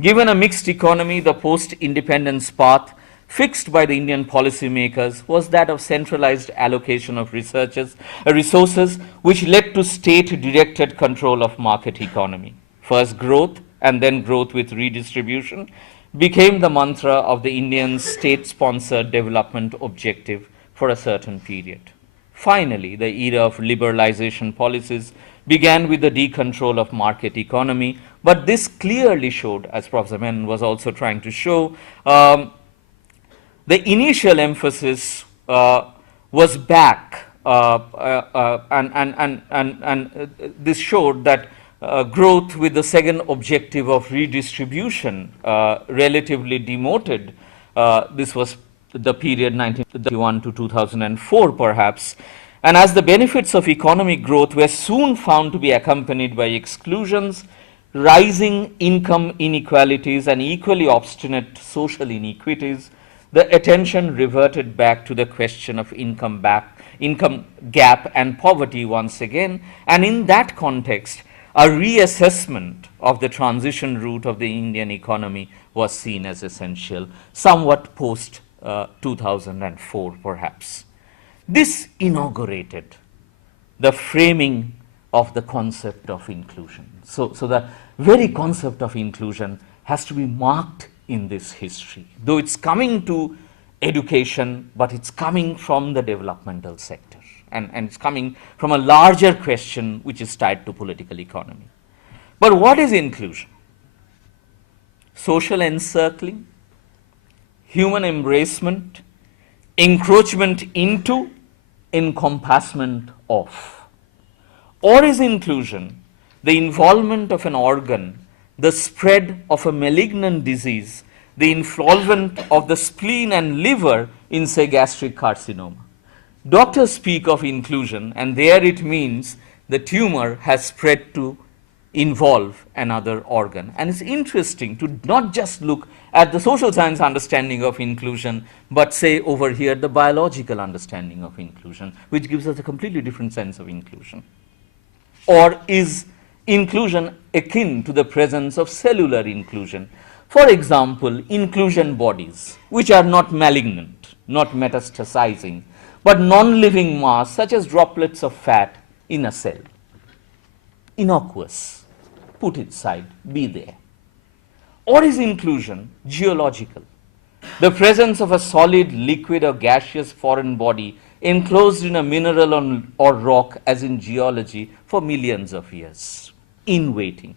Given a mixed economy, the post-independence path fixed by the Indian policymakers was that of centralized allocation of resources, which led to state-directed control of market economy. First growth and then growth with redistribution became the mantra of the Indian state-sponsored development objective for a certain period. Finally, the era of liberalization policies began with the decontrol of market economy, but this clearly showed, as Professor Menon was also trying to show, the initial emphasis was back, and this showed that growth with the second objective of redistribution relatively demoted. This was the period 1991 to 2004 perhaps, and as the benefits of economic growth were soon found to be accompanied by exclusions, rising income inequalities and equally obstinate social inequities, the attention reverted back to the question of income gap and poverty once again, and in that context, a reassessment of the transition route of the Indian economy was seen as essential, somewhat post 2004 perhaps. This inaugurated the framing of the concept of inclusion. So the very concept of inclusion has to be marked in this history, though it's coming to education, but it's coming from the developmental sector, and it's coming from a larger question which is tied to political economy. But what is inclusion? Social encircling, human embracement, encroachment into, encompassment of. Or is inclusion the involvement of an organ, the spread of a malignant disease, the involvement of the spleen and liver in, say, gastric carcinoma? Doctors speak of inclusion, and there it means the tumor has spread to involve another organ. And it's interesting to not just look at the social science understanding of inclusion, but say over here the biological understanding of inclusion, which gives us a completely different sense of inclusion. Or is inclusion akin to the presence of cellular inclusion? For example, inclusion bodies, which are not malignant, not metastasizing, but non-living mass, such as droplets of fat in a cell. Innocuous, put inside, be there. Or is inclusion geological? The presence of a solid, liquid, or gaseous foreign body enclosed in a mineral or rock, as in geology, for millions of years, in waiting.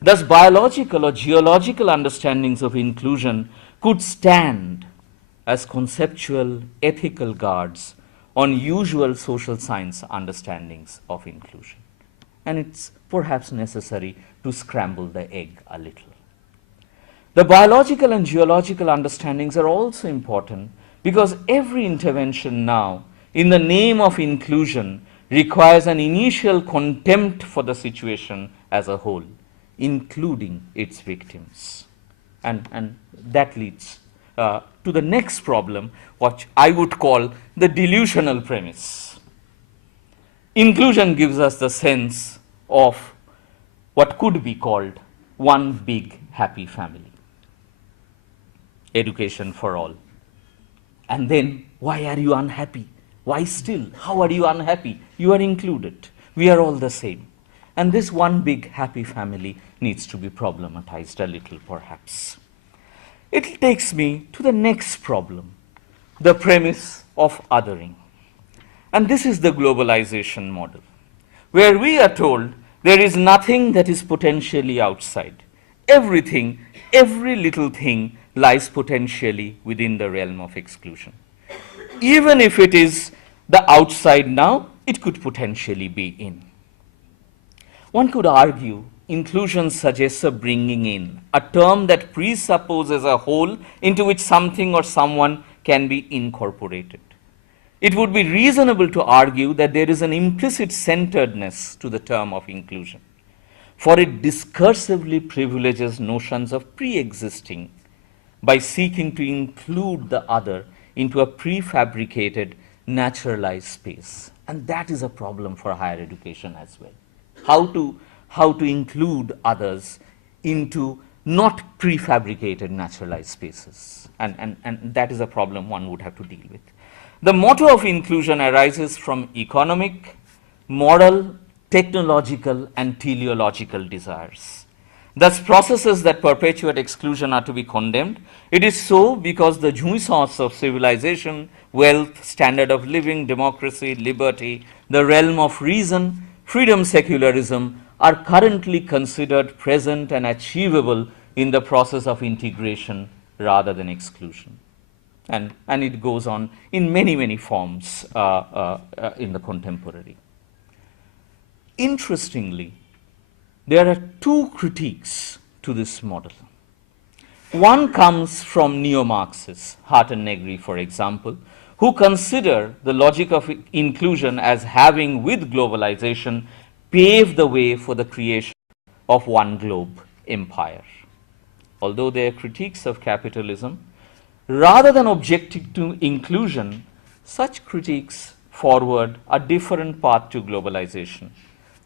Thus, biological or geological understandings of inclusion could stand as conceptual, ethical guards on usual social science understandings of inclusion. And it's perhaps necessary to scramble the egg a little. The biological and geological understandings are also important because every intervention now in the name of inclusion requires an initial contempt for the situation as a whole, including its victims. And that leads to the next problem, which I would call the delusional premise. Inclusion gives us the sense of what could be called one big happy family. Education for all. And then, why are you unhappy? Why still? How are you unhappy? You are included. We are all the same. And this one big happy family needs to be problematized a little, perhaps. It takes me to the next problem, the premise of othering. And this is the globalization model, where we are told there is nothing that is potentially outside. Everything, every little thing lies potentially within the realm of exclusion. Even if it is the outside now, it could potentially be in. One could argue inclusion suggests a bringing in, a term that presupposes a whole into which something or someone can be incorporated. It would be reasonable to argue that there is an implicit centeredness to the term of inclusion, for it discursively privileges notions of pre-existing by seeking to include the other into a prefabricated, naturalized space. And that is a problem for higher education as well. How to include others into not prefabricated, naturalized spaces. And that is a problem one would have to deal with. The motto of inclusion arises from economic, moral, technological, and teleological desires. Thus, processes that perpetuate exclusion are to be condemned. It is so because the jouissance of civilization, wealth, standard of living, democracy, liberty, the realm of reason, freedom, secularism are currently considered present and achievable in the process of integration rather than exclusion. And it goes on in many, many forms in the contemporary. Interestingly, there are two critiques to this model. One comes from neo-Marxists, Hart and Negri, for example, who consider the logic of inclusion as having, with globalization, paved the way for the creation of one globe empire. Although their critiques of capitalism, rather than objecting to inclusion, such critiques forward a different path to globalization,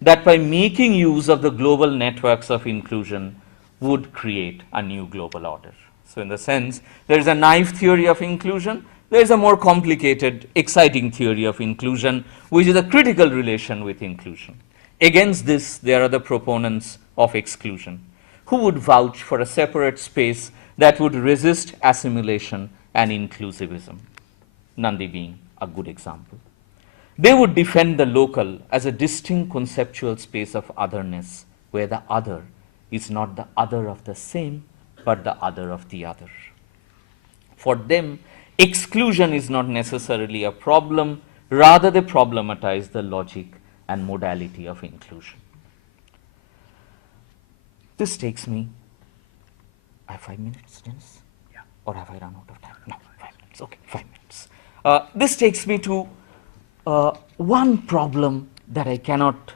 that by making use of the global networks of inclusion would create a new global order. So in the sense, there is a naive theory of inclusion, there is a more complicated, exciting theory of inclusion, which is a critical relation with inclusion. Against this, there are the proponents of exclusion, who would vouch for a separate space that would resist assimilation and inclusivism, Nandi being a good example. They would defend the local as a distinct conceptual space of otherness, where the other is not the other of the same, but the other of the other. For them, exclusion is not necessarily a problem, rather they problematize the logic and modality of inclusion. This takes me, I have 5 minutes, Dennis? Yeah. Or have I run out of time? No, 5 minutes, okay, 5 minutes. This takes me to one problem that I cannot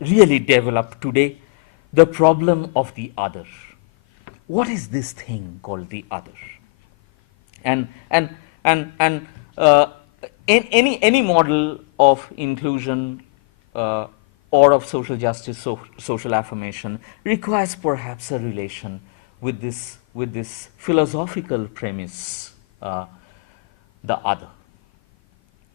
really develop today, the problem of the other. What is this thing called the other? And any model of inclusion or of social justice, social affirmation requires perhaps a relation with this philosophical premise, the other.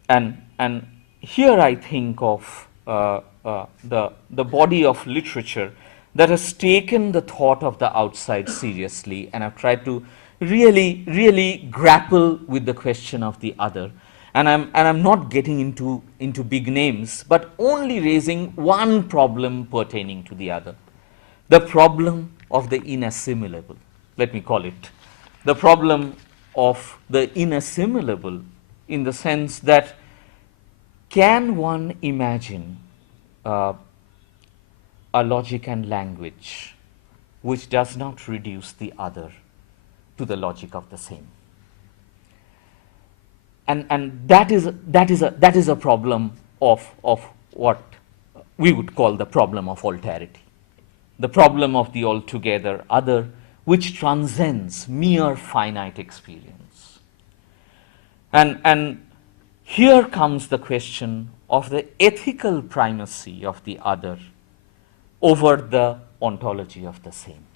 And here I think of the body of literature that has taken the thought of the outside seriously and have tried to really grapple with the question of the other. And I'm not getting into big names, but only raising one problem pertaining to the other. The problem of the inassimilable, let me call it. The problem of the inassimilable, in the sense that, can one imagine a logic and language which does not reduce the other to the logic of the same? And that is a problem of what we would call the problem of alterity, the problem of the altogether other, which transcends mere finite experience. And here comes the question of the ethical primacy of the other over the ontology of the same,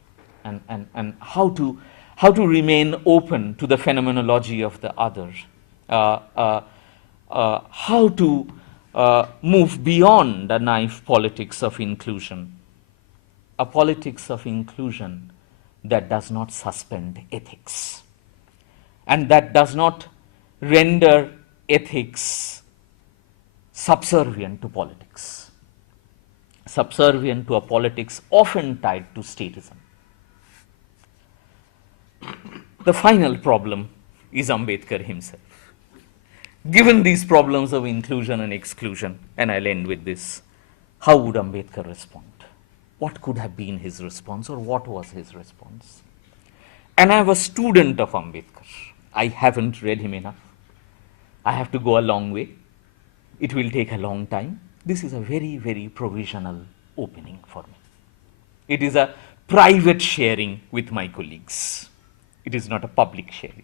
and how to remain open to the phenomenology of the other, how to move beyond a naive politics of inclusion, a politics of inclusion that does not suspend ethics and that does not render ethics subservient to politics, subservient to a politics often tied to statism. The final problem is Ambedkar himself. Given these problems of inclusion and exclusion, and I'll end with this, how would Ambedkar respond? What could have been his response, or what was his response? And I was a student of Ambedkar. I haven't read him enough. I have to go a long way. It will take a long time. This is a very provisional opening for me. It is a private sharing with my colleagues. It is not a public sharing.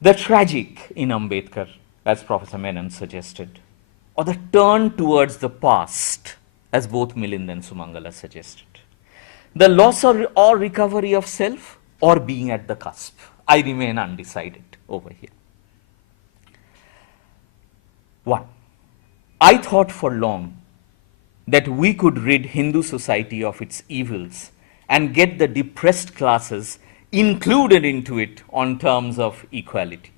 The tragic in Ambedkar, as Professor Menon suggested, or the turn towards the past, as both Milind and Sumangala suggested, the loss or recovery of self, or being at the cusp. I remain undecided over here. 1. I thought for long that we could rid Hindu society of its evils and get the depressed classes included into it on terms of equality.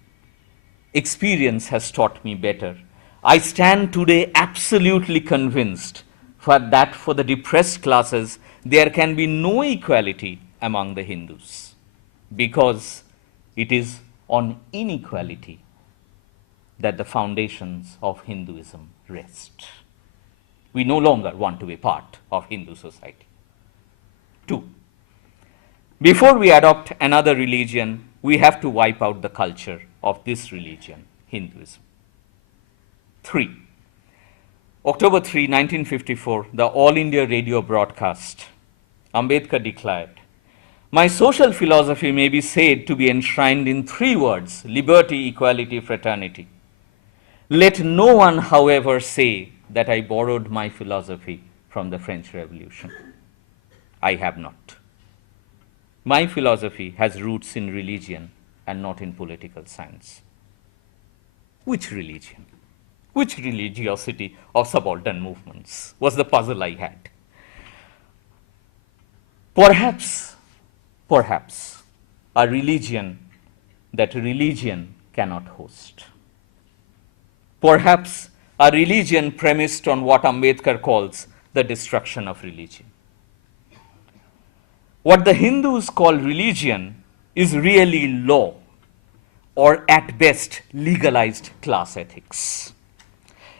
Experience has taught me better. I stand today absolutely convinced that for the depressed classes there can be no equality among the Hindus, because it is on inequality that the foundations of Hinduism rest. We no longer want to be part of Hindu society. 2. Before we adopt another religion, we have to wipe out the culture of this religion, Hinduism. 3. October 3, 1954, the All India radio broadcast. Ambedkar declared, "My social philosophy may be said to be enshrined in 3 words, liberty, equality, fraternity. Let no one, however, say that I borrowed my philosophy from the French Revolution. I have not. My philosophy has roots in religion and not in political science." Which religion? Which religiosity of subaltern movements was the puzzle I had. Perhaps a religion that religion cannot host. Perhaps a religion premised on what Ambedkar calls the destruction of religion. What the Hindus call religion is really law, or at best legalized class ethics,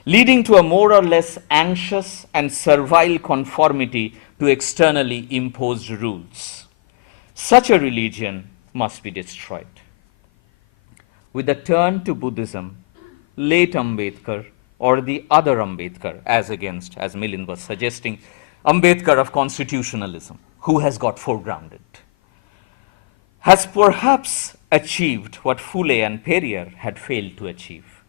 leading to a more or less anxious and servile conformity to externally imposed rules. Such a religion must be destroyed. With a turn to Buddhism, late Ambedkar, or the other Ambedkar, as Milind was suggesting, Ambedkar of constitutionalism, who has got foregrounded, has perhaps achieved what Phule and Periyar had failed to achieve,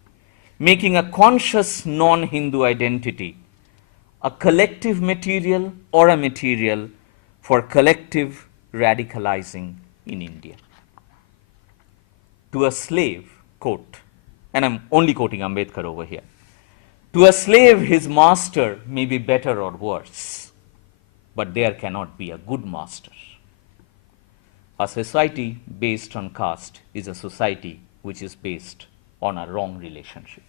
making a conscious non-Hindu identity a collective material or a material for collective radicalizing in India. To a slave, quote, and I'm only quoting Ambedkar over here, to a slave his master may be better or worse, but there cannot be a good master. A society based on caste is a society which is based on a wrong relationship.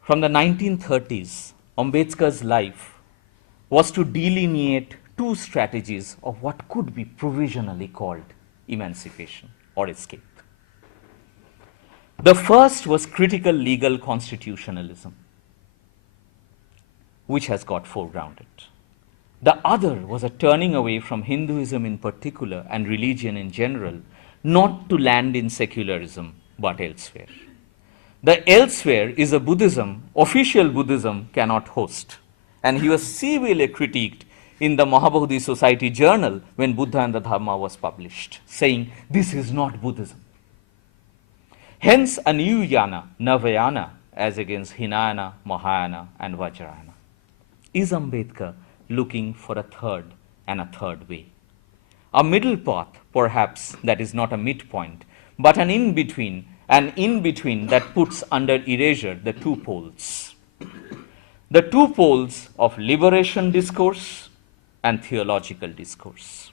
From the 1930s, Ambedkar's life was to delineate 2 strategies of what could be provisionally called emancipation or escape. The first was critical legal constitutionalism, which has got foregrounded. The other was a turning away from Hinduism in particular and religion in general, not to land in secularism, but elsewhere. The elsewhere is a Buddhism, official Buddhism cannot host. And he was severely critiqued in the Mahabodhi Society journal when Buddha and the Dharma was published, saying, this is not Buddhism. Hence a new yana, Navayana, as against Hinayana, Mahayana, and Vajrayana. Is Ambedkar looking for a third and a third way? A middle path, perhaps, that is not a midpoint, but an in-between that puts under erasure the 2 poles. The 2 poles of liberation discourse and theological discourse.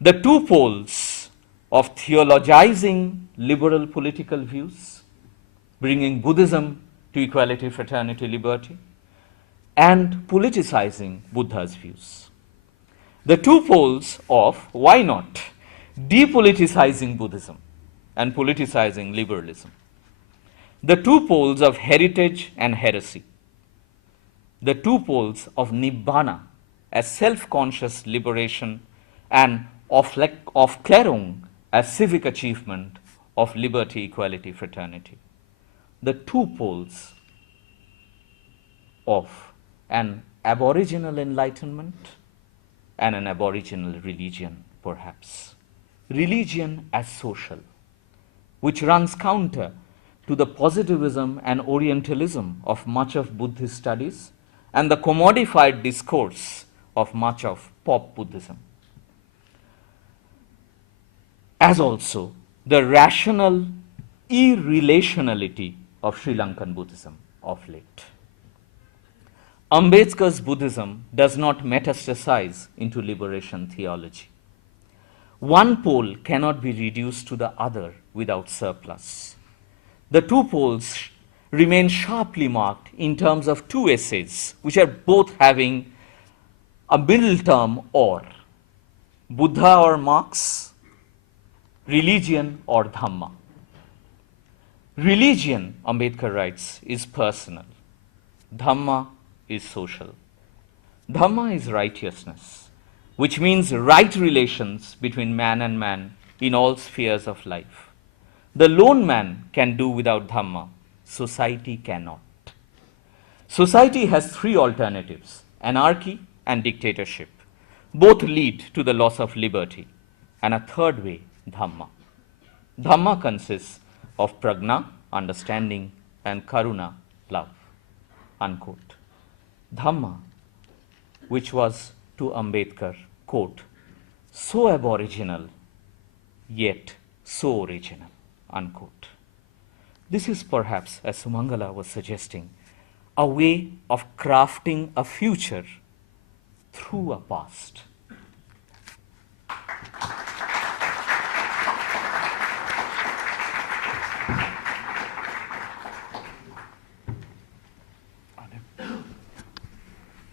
The 2 poles of theologizing liberal political views, bringing Buddhism to equality, fraternity, liberty, and politicizing Buddha's views. The 2 poles of, why not, depoliticizing Buddhism and politicizing liberalism. The 2 poles of heritage and heresy. The 2 poles of Nibbana as self-conscious liberation and Aufklärung as civic achievement of liberty, equality, fraternity. The 2 poles of an aboriginal enlightenment and an aboriginal religion, perhaps. Religion as social, which runs counter to the positivism and Orientalism of much of Buddhist studies and the commodified discourse of much of pop Buddhism. As also the rational irrelationality of Sri Lankan Buddhism of late. Ambedkar's Buddhism does not metastasize into liberation theology. One pole cannot be reduced to the other without surplus. The 2 poles remain sharply marked in terms of 2 essays, which are both having a middle term or. Buddha or Marx, religion or Dhamma. Religion, Ambedkar writes, is personal. Dhamma is social. Dhamma is righteousness. which means right relations between man and man in all spheres of life. The lone man can do without Dhamma, society cannot. Society has three alternatives: anarchy and dictatorship. Both lead to the loss of liberty. And a third way, Dhamma. Dhamma consists of prajna, understanding, and karuna, love. Unquote. Dhamma, which was to Ambedkar, quote, so aboriginal, yet so original, unquote. This is perhaps, as Sumangala was suggesting, a way of crafting a future through a past.